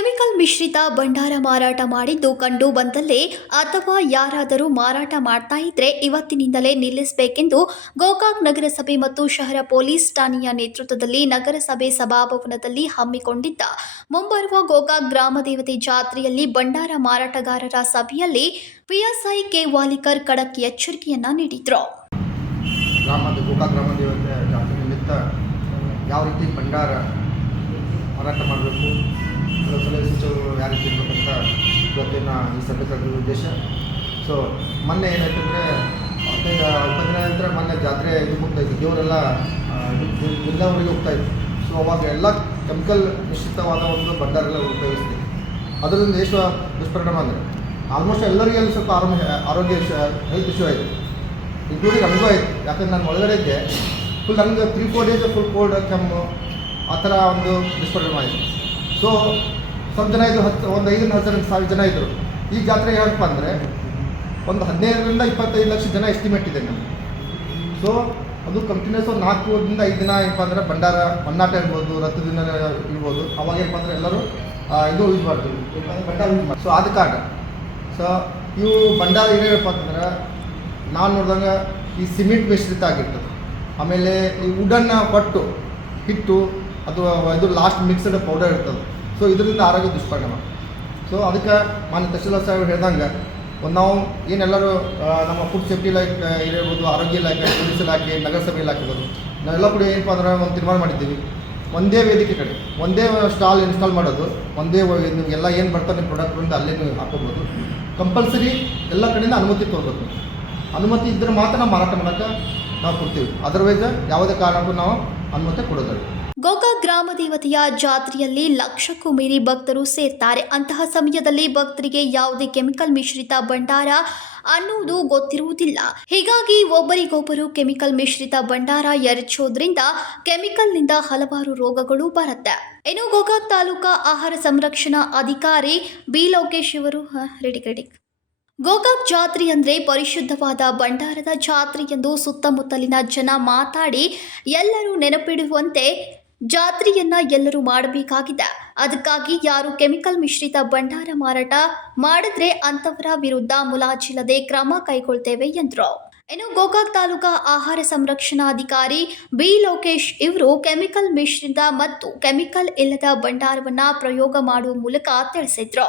Chemical ಮಿಶ್ರಿತ ಭಂಡಾರ ಮಾರಾಟ ಮಾಡಿದ್ದು ಕಂಡು ಬಂದಲ್ಲಿ ಅಥವಾ ಯಾರಾದರೂ ಮಾರಾಟ ಮಾಡ್ತಾ ಇದ್ರೆ ಇವತ್ತಿನಿಂದಲೇ ನಿಲ್ಲಿಸಬೇಕೆಂದು ಗೋಕಾಕ್ ನಗರಸಭೆ ಮತ್ತು ಶಹರ ಪೊಲೀಸ್ ಠಾಣೆಯ ನೇತೃತ್ವದಲ್ಲಿ ನಗರಸಭೆ ಸಭಾಭವನದಲ್ಲಿ ಹಮ್ಮಿಕೊಂಡಿದ್ದ ಮುಂಬರುವ ಗೋಕಾಕ್ ಗ್ರಾಮ ದೇವತೆ ಜಾತ್ರೆಯಲ್ಲಿ ಭಂಡಾರ ಮಾರಾಟಗಾರರ ಸಭೆಯಲ್ಲಿ ಪಿಎಸ್ಐ ಕೆ ವಾಲಿಕರ್ ಖಡಕ್ ಎಚ್ಚರಿಕೆಯನ್ನ ನೀಡಿದ್ರು. ಯಾವ ರೀತಿ ಭಂಡಾರ ಮಾರಾಟ ಮಾಡಬೇಕು? ಕೆಲವು ಸಲಹೆ ಸೂಚನೆಗಳು ಯಾವ ರೀತಿ ಇವತ್ತಿನ ಈ ಸಭೆ ಕರೆದ ಉದ್ದೇಶ. ಸೊ ಮೊನ್ನೆ ಏನಾಯ್ತು ಅಂದರೆ ಹದಿನೈದು ಇಪ್ಪತ್ತು ದಿನ ನಂತರ ಮೊನ್ನೆ ಜಾತ್ರೆ ಇದು ಮುಗ್ತಾಯಿತ್ತು ದೇವರೆಲ್ಲ ಊರಿಗೆ ಹೋಗ್ತಾ ಇತ್ತು ಸೊ ಅವಾಗ ಎಲ್ಲ ಕೆಮಿಕಲ್ ಮಿಶ್ರಿತವಾದ ಒಂದು ಭಂಡಾರ ಎಲ್ಲ ಉಪಯೋಗಿಸ್ತೀವಿ ಅದರಿಂದ ದೇಶ ದುಷ್ಪರಿಣಾಮ ಅಂದರೆ ಆಲ್ಮೋಸ್ಟ್ ಎಲ್ಲರಿಗೂ ಸ್ವಲ್ಪ ಆರೋಗ್ಯ ಆರೋಗ್ಯ ಹೆಲ್ತ್ ಇಶ್ಯೂ ಆಯಿತು. ಇನ್ಕ್ಲೂಡಿಂಗ್ ನನಗೂ ಆಯಿತು. ಯಾಕಂದ್ರೆ ನಾನು ಒಳಗಡೆ ಇದ್ದೆ. ಫುಲ್ ನನಗೆ three four days full cold ಕೆಮ್ಮು, ಆ ಥರ ಒಂದು ದುಷ್ಪರಿಣಾಮ ಆಯಿತು. ಸೊ ಸ್ವಲ್ಪ ಜನ ಇದ್ರು, ಹತ್ತು, ಒಂದು ಐದರಿಂದ ಹತ್ತು ಸಾವಿರ ಜನ ಇದ್ದರು ಈ ಜಾತ್ರೆ ಹೇಳಪ್ಪ ಅಂದರೆ ಒಂದು ಹದಿನೈದರಿಂದ ಇಪ್ಪತ್ತೈದು ಲಕ್ಷ ಜನ ಎಸ್ಟಿಮೇಟ್ ಇದೆ ನಮಗೆ. ಸೊ ಅದು ಕಂಟಿನ್ಯೂಸ್ ಒಂದು ನಾಲ್ಕರಿಂದ ಐದು ದಿನ ಏನಪ್ಪ ಅಂದರೆ ಭಂಡಾರ ಮನ್ನಾಟ ಇರ್ಬೋದು ರಥ ದಿನ ಇರ್ಬೋದು. ಅವಾಗ ಏನಪ್ಪ ಅಂದರೆ ಎಲ್ಲರೂ ಇದು ಯೂಸ್ ಮಾಡ್ತೀವಿ. ಭಂಡಾರ ಯೂಸ್ ಮಾಡಿ ಸೊ ಆದ ಕಾರಣ. ಸೊ ಇವು ಭಂಡಾರ ಏನೇನಪ್ಪ ಅಂತಂದ್ರೆ ನಾನು ನೋಡಿದಂಗೆ ಈ ಸಿಮೆಂಟ್ ಮಿಶ್ರಿತ ಆಗಿರ್ತದೆ. ಆಮೇಲೆ ಈ ವುಡನ್ನ ಕೊಟ್ಟು ಹಿಟ್ಟು, ಅದು ಇದು ಲಾಸ್ಟ್ ಮಿಕ್ಸ್ಡ್ ಪೌಡರ್ ಇರ್ತದೆ. ಸೊ ಇದರಿಂದ ಆರೋಗ್ಯ ದುಷ್ಪರಿಣಾಮ. ಸೊ ಅದಕ್ಕೆ ಮಾನ್ಯ ತಹಶೀಲ್ದಾರ್ ಸಾಹೇಬ್ ಹೇಳ್ದಂಗೆ, ಒಂದು ನಾವು ಏನೆಲ್ಲರೂ ನಮ್ಮ ಫುಡ್ ಸೇಫ್ಟಿ ಇಲಾಖೆ ಇರ್ಬೋದು, ಆರೋಗ್ಯ ಇಲಾಖೆ ಪೊಲೀಸ್ ಇಲಾಖೆ, ನಗರಸಭೆ ಇಲಾಖೆಗಳು ನಾವೆಲ್ಲ ಕೂಡ ಏನಪ್ಪ ಅಂದ್ರೆ ಒಂದು ತೀರ್ಮಾನ ಮಾಡಿದ್ದೀವಿ. ಒಂದೇ ವೇದಿಕೆ ಕಡೆ, ಒಂದೇ ಸ್ಟಾಲ್ ಇನ್ಸ್ಟಾಲ್ ಮಾಡೋದು, ಒಂದೇ ಎಲ್ಲ ಏನು ಬರ್ತಾರೆ ಪ್ರಾಡಕ್ಟ್ಗಳಿಂದ ಅಲ್ಲೇ ನೀವು ಹಾಕೋಬೋದು. ಕಂಪಲ್ಸರಿ ಎಲ್ಲ ಕಡೆಯಿಂದ ಅನುಮತಿ ತೊಗೋಬೇಕು. ಅನುಮತಿ ಇದ್ದರೆ ಮಾತ್ರ ನಾವು ಮಾರಾಟ ಮಾಡೋಕ್ಕೆ ನಾವು ಕೊಡ್ತೀವಿ. ಅದರ್ವೈಸ್ ಯಾವುದೇ ಕಾರಣಕ್ಕೂ ನಾವು ಅನುಮತಿ ಕೊಡೋದಿಲ್ಲ. ಗೋಕಾಕ್ ಗ್ರಾಮ ದೇವತೆಯ ಜಾತ್ರೆಯಲ್ಲಿ ಲಕ್ಷಕ್ಕೂ ಮೀರಿ ಭಕ್ತರು ಸೇರ್ತಾರೆ. ಅಂತಹ ಸಮಯದಲ್ಲಿ ಭಕ್ತರಿಗೆ ಯಾವುದೇ ಕೆಮಿಕಲ್ ಮಿಶ್ರಿತ ಭಂಡಾರ ಅನ್ನುವುದು ಗೊತ್ತಿರುವುದಿಲ್ಲ. ಹೀಗಾಗಿ ಒಬ್ಬರಿಗೊಬ್ಬರು ಕೆಮಿಕಲ್ ಮಿಶ್ರಿತ ಭಂಡಾರ ಎರಚೋದ್ರಿಂದ ಕೆಮಿಕಲ್ನಿಂದ ಹಲವಾರು ರೋಗಗಳು ಬರುತ್ತೆ. ಇನ್ನು ಗೋಕಾಕ್ ತಾಲೂಕಾ ಆಹಾರ ಸಂರಕ್ಷಣಾ ಅಧಿಕಾರಿ ಬಿ ಲೋಕೇಶ್ ಇವರು ರೆಡಿ ರೆಡಿ ಗೋಕಾಕ್ ಜಾತ್ರೆ ಅಂದರೆ ಪರಿಶುದ್ಧವಾದ ಭಂಡಾರದ ಜಾತ್ರೆ ಎಂದು ಸುತ್ತಮುತ್ತಲಿನ ಜನ ಮಾತಾಡಿ ಎಲ್ಲರೂ ನೆನಪಿಡುವಂತೆ ಜಾತ್ರೆಯನ್ನ ಎಲ್ಲರೂ ಮಾಡಬೇಕಾಗಿದೆ. ಅದಕ್ಕಾಗಿ ಯಾರು ಕೆಮಿಕಲ್ ಮಿಶ್ರಿತ ಭಂಡಾರ ಮಾರಾಟ ಮಾಡಿದ್ರೆ ಅಂತವರ ವಿರುದ್ಧ ಮುಲಾಜಿಲ್ಲದೆ ಕ್ರಮ ಕೈಗೊಳ್ತೇವೆ ಎಂದರು. ಇನ್ನು ಗೋಕಾಕ್ ತಾಲೂಕಾ ಆಹಾರ ಸಂರಕ್ಷಣಾಧಿಕಾರಿ ಬಿ ಲೋಕೇಶ್ ಇವರು ಕೆಮಿಕಲ್ ಮಿಶ್ರಿತ ಮತ್ತು ಕೆಮಿಕಲ್ ಇಲ್ಲದ ಭಂಡಾರವನ್ನ ಪ್ರಯೋಗ ಮಾಡುವ ಮೂಲಕ ತಿಳಿಸಿದ್ರು.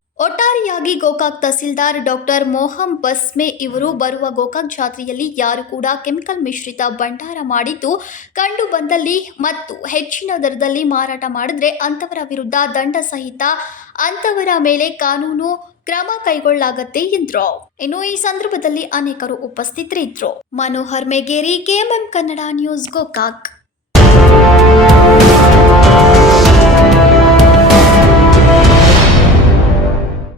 ಒಟ್ಟಾರೆಯಾಗಿ ಗೋಕಾಕ್ ತಹಸೀಲ್ದಾರ್ ಡಾಕ್ಟರ್ ಮೋಹಂ ಬಸ್ಮೆ ಇವರು ಬರುವ ಗೋಕಾಕ್ ಜಾತ್ರೆಯಲ್ಲಿ ಯಾರು ಕೂಡ ಕೆಮಿಕಲ್ ಮಿಶ್ರಿತ ಭಂಡಾರ ಮಾಡಿದ್ದು, ಕಂಡು ಬಂದಲ್ಲಿ ಮತ್ತು ಹೆಚ್ಚಿನ ದರದಲ್ಲಿ ಮಾರಾಟ ಮಾಡಿದ್ರೆ ಅಂಥವರ ವಿರುದ್ಧ ದಂಡ ಸಹಿತ ಅಂಥವರ ಮೇಲೆ ಕಾನೂನು ಕ್ರಮ ಕೈಗೊಳ್ಳಲಾಗತ್ತೆ ಎಂದ್ರು. ಇನ್ನು ಈ ಸಂದರ್ಭದಲ್ಲಿ ಅನೇಕರು ಉಪಸ್ಥಿತರಿದ್ದರು ಮನೋಹರ್ ಮೇಗೇರಿ, ಕೆಎಂಎಂ ಕನ್ನಡ ನ್ಯೂಸ್ ಗೋಕಾಕ್.